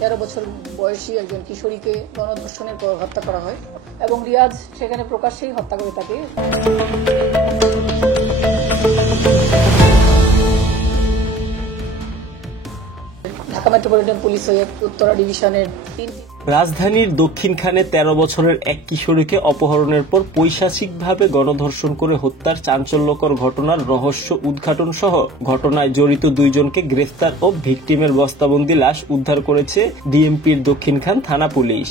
13 বছর বয়সী একজন কিশোরীকে গণধর্ষণের পর হত্যা করা হয় এবং রিয়াজ সেখানে প্রকাশ্যেই হত্যা করে তাকে। ঢাকা মেট্রোপলিটন পুলিশ উত্তরা ডিভিশনের রাজধানীর দক্ষিণখানে 13 বছরের এক কিশোরীকে অপহরণের পর পৈশাচিকভাবে গণধর্ষণ করে হত্যার চাঞ্চল্যকর ঘটনার রহস্য উদ্ঘাটন সহ ঘটনায় জড়িত 2 জনকে গ্রেফতার ও ভিকটিমের বস্তাবন্দি লাশ উদ্ধার করেছে ডিএমপির দক্ষিণখান থানা পুলিশ,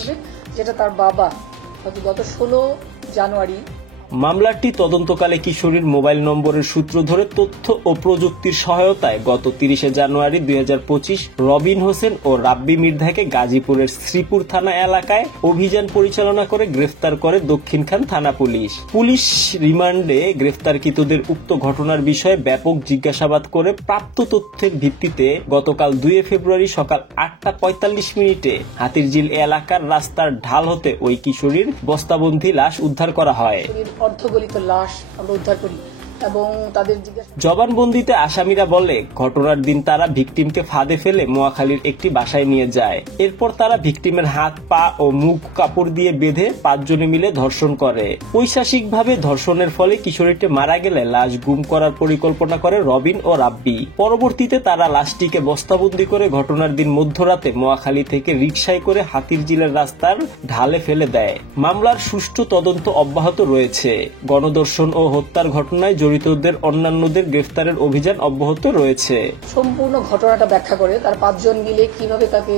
যেটা তার বাবা গত 16 জানুয়ারি। মামলাটি তদন্তকালে কিশোরীর মোবাইল নম্বরের সূত্র ধরে তথ্য ও প্রযুক্তির সহায়তায় গত 30 জানুয়ারি 2025 রবিন হোসেন ও রাব্বি মির্ধাকে গাজীপুরের শ্রীপুর থানা এলাকায় অভিযান পরিচালনা করে গ্রেফতার করে দক্ষিণখান থানা পুলিশ। পুলিশ রিমান্ডে গ্রেফতারকৃতদের উক্ত ঘটনার বিষয়ে ব্যাপক জিজ্ঞাসাবাদ করে প্রাপ্ত তথ্যের ভিত্তিতে গতকাল 2 ফেব্রুয়ারি সকাল 8:45 হাতিরঝিল এলাকার রাস্তার ঢাল হতে ওই কিশোরীর বস্তাবন্দি লাশ উদ্ধার করা হয়। অর্ধগলিত লাশ আমরা উদ্ধার করি এবং তাদের জবানবন্দিতে আসামিরা বলে ঘটনার দিন তারা ভিকটিমকে ফাঁদে ফেলে মোয়াখালীর একটি বাসায় নিয়ে যায়। এরপর তারা ভিকটিমের হাত, পা ও মুখ কাপড় দিয়ে বেঁধে 5 জনে মিলে ধর্ষণ করে। পৈশাচিকভাবে ধর্ষণের ফলে কিশোরীটি মারা গেলে লাশ গুম করার পরিকল্পনা করে রবিন ও রাব্বি। পরবর্তীতে তারা লাশটিকে বস্তাবন্দি করে ঘটনার দিন মধ্যরাতে মোয়াখালী থেকে রিকশায় করে হাতিরঝিলের রাস্তার ঢালে ফেলে দেয়। মামলার সুষ্ঠু তদন্ত অব্যাহত রয়েছে। গণধর্ষণ ও হত্যার ঘটনায় জড়িতদের অন্যান্যদের গ্রেফতারের অভিযান অব্যাহত রয়েছে। সম্পূর্ণ ঘটনাটা ব্যাখ্যা করে তার 5 জন মিলে কিভাবে তাকে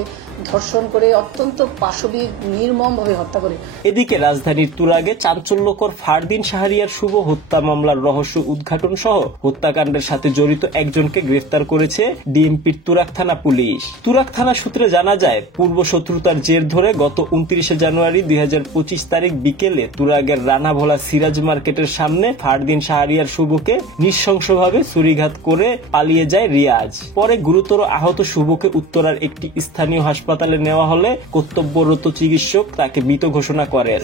ধর্ষণ করে অত্যন্ত পাশবিক নির্মমভাবে হত্যা করে। এদিকে রাজধানীর তুরাগে চাঞ্চল্যকর ফারদিন শাহরিয়ার শুভ হত্যা মামলার রহস্য উদ্ঘাটন সহ হত্যাকাণ্ডের সাথে জড়িত একজনকে গ্রেফতার করেছে ডিএমপির তুরাগ থানা পুলিশ। তুরাগ থানা সূত্রে জানা যায়, পূর্ব শত্রুতার জের ধরে গত 29 জানুয়ারি 2025 তারিখ বিকেলে তুরাগের রানাভোলা সিরাজ মার্কেটের সামনে ফারদিন শাহরিয়ার শুভকে নৃশংসভাবে ছুরিঘাত করে পালিয়ে যায় রিয়াজ। পরে গুরুতর আহত শুভকে উত্তরার একটি স্থানীয় হাসপাতালে নেওয়া হলে কর্তব্যরত চিকিৎসক তাকে মৃত ঘোষণা করেন।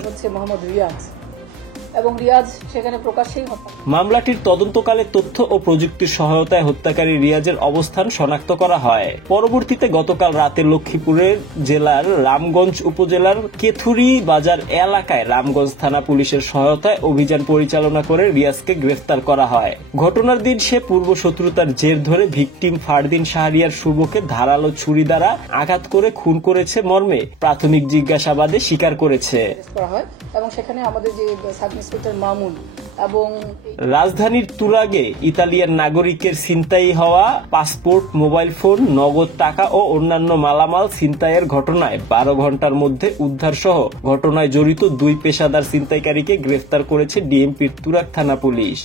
এবং রিয়াজ সেখানে প্রকাশ্যেই মামলাটির তদন্তকালে তথ্য ও প্রযুক্তির সহায়তায় হত্যাকারী রিয়াজের অবস্থান শনাক্ত করা হয়। পরবর্তীতে গতকাল রাতে লক্ষ্মীপুরের জেলার রামগঞ্জ উপজেলার কেথুরি বাজার এলাকায় রামগঞ্জ থানা পুলিশের সহায়তায় অভিযান পরিচালনা করে রিয়াজকে গ্রেফতার করা হয়। ঘটনার দিন সে পূর্ব শত্রুতার জের ধরে ভিকটিম ফারদিন শাহরিয়ার শুভকে ধারালো ছুরি দ্বারা আঘাত করে খুন করেছে মর্মে প্রাথমিক জিজ্ঞাসাবাদে স্বীকার করেছে। এবং সেখানে আমাদের যে মামুন এবং রাজধানীর তুরাগে ইতালিয়ান নাগরিকের ছিনতাই হওয়া পাসপোর্ট, মোবাইল ফোন, নগদ টাকা ও অন্যান্য মালামাল ছিনতাইয়ের ঘটনায় 12 ঘন্টার মধ্যে উদ্ধার সহ ঘটনায় জড়িত 2 পেশাদার ছিনতাইকারীকে গ্রেফতার করেছে ডিএমপির তুরাগ থানা পুলিশ।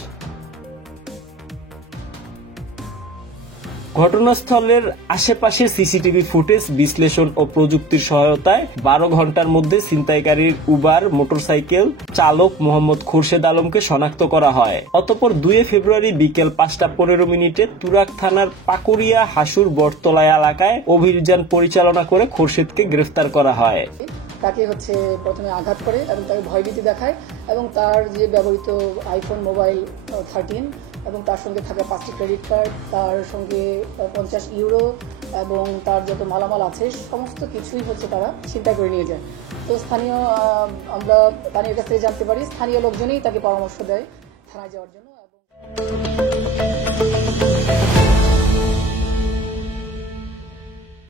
ঘটনাস্থলের আশেপাশে সিসিটিভি ফুটেজ বিশ্লেষণ ও প্রযুক্তির সহায়তায় 12 ঘন্টার মধ্যে ছিনতাইকারীর উবার মোটরসাইকেল চালক মোহাম্মদ খোরশেদ আলমকে শনাক্ত করা হয়। অতঃপর 2 ফেব্রুয়ারি বিকেল 5:15 তুরাগ থানার পাকুড়িয়া হাসুর বটতলা এলাকায় অভিযান পরিচালনা করে খোরশেদকে গ্রেফতার করা হয়। তাকে প্রথমে আঘাত করে এবং তাকে ভয়ভীতি দেখায় এবং তার যে ব্যবহৃত আইফোন মোবাইল 13 এবং তার সঙ্গে থাকা 5টি ক্রেডিট কার্ড, তার সঙ্গে 50 ইউরো এবং তার যত মালামাল আছে সমস্ত কিছুই তারা ছিনতাই করে নিয়ে যায়। তো আমরা স্থানীয় কাছ থেকে জানতে পারি, স্থানীয় লোকজনই তাকে পরামর্শ দেয় থানায় যাওয়ার জন্য।